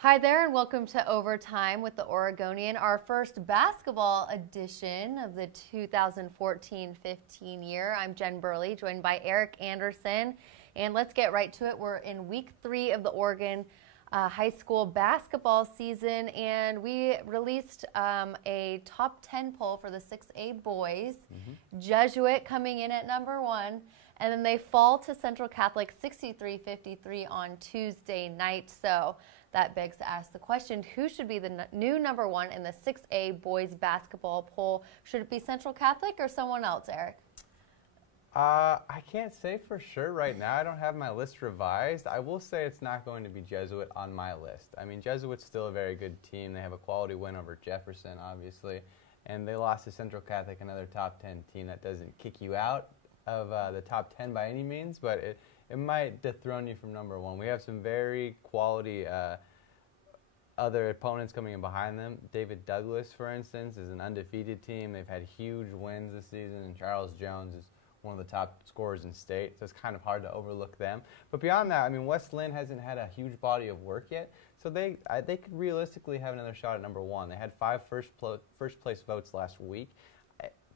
Hi there and welcome to Overtime with the Oregonian, our first basketball edition of the 2014-15 year. I'm Jen Burley, joined by Eric Anderson, and let's get right to it. We're in week 3 of the Oregon high school basketball season, and we released a top 10 poll for the 6A boys. Jesuit coming in at number 1, and then they fall to Central Catholic 63-53 on Tuesday night. So that begs to ask the question, who should be the new number 1 in the 6A boys basketball poll? Should it be Central Catholic or someone else, Eric? I can't say for sure right now. I don't have my list revised. I will say it's not going to be Jesuit on my list. I mean, Jesuit's still a very good team. They have a quality win over Jefferson, obviously, and they lost to Central Catholic, another top 10 team that doesn't kick you out of the top 10 by any means, but it might dethrone you from number 1. We have some very quality other opponents coming in behind them. David Douglas, for instance, is an undefeated team. They've had huge wins this season, and Charles Jones is one of the top scorers in state, so it's kind of hard to overlook them. But beyond that, I mean, West Lynn hasn't had a huge body of work yet, so they could realistically have another shot at number 1. They had 5 first place votes last week.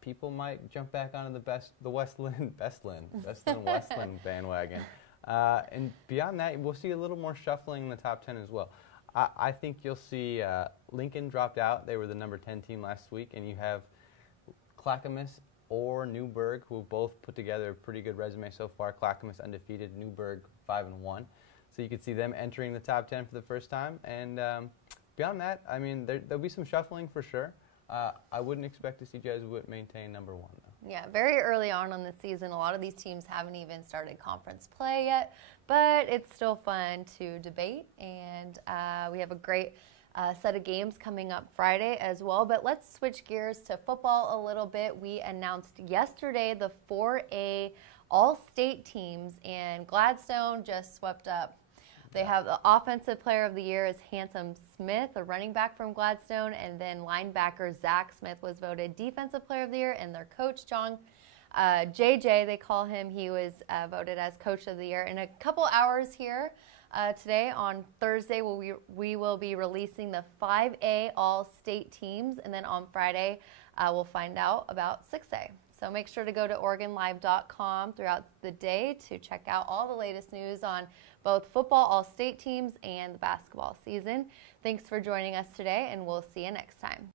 People might jump back onto the West Lynn West Lynn bandwagon. And beyond that, we'll see a little more shuffling in the top 10 as well. I think you'll see Lincoln dropped out. They were the number 10 team last week, and you have Clackamas or Newburgh, who both put together a pretty good resume so far. Clackamas undefeated, Newburgh 5-1. So you could see them entering the top 10 for the first time. And beyond that, I mean, there'll be some shuffling for sure. I wouldn't expect to see Jesuit maintain number 1, though. Yeah, very early on in the season. A lot of these teams haven't even started conference play yet, but it's still fun to debate, and we have a great set of games coming up Friday as well. But let's switch gears to football a little bit. We announced yesterday the 4A all-state teams, and Gladstone just swept up. They have the offensive player of the year is Handsome Smith, a running back from Gladstone, and then linebacker Zach Smith was voted defensive player of the year, and their coach, John JJ, they call him, he was voted as coach of the year. In a couple hours here today on Thursday, we will be releasing the 5A all-state teams, and then on Friday we'll find out about 6A. So make sure to go to OregonLive.com throughout the day to check out all the latest news on both football all-state teams and the basketball season. Thanks for joining us today, and we'll see you next time.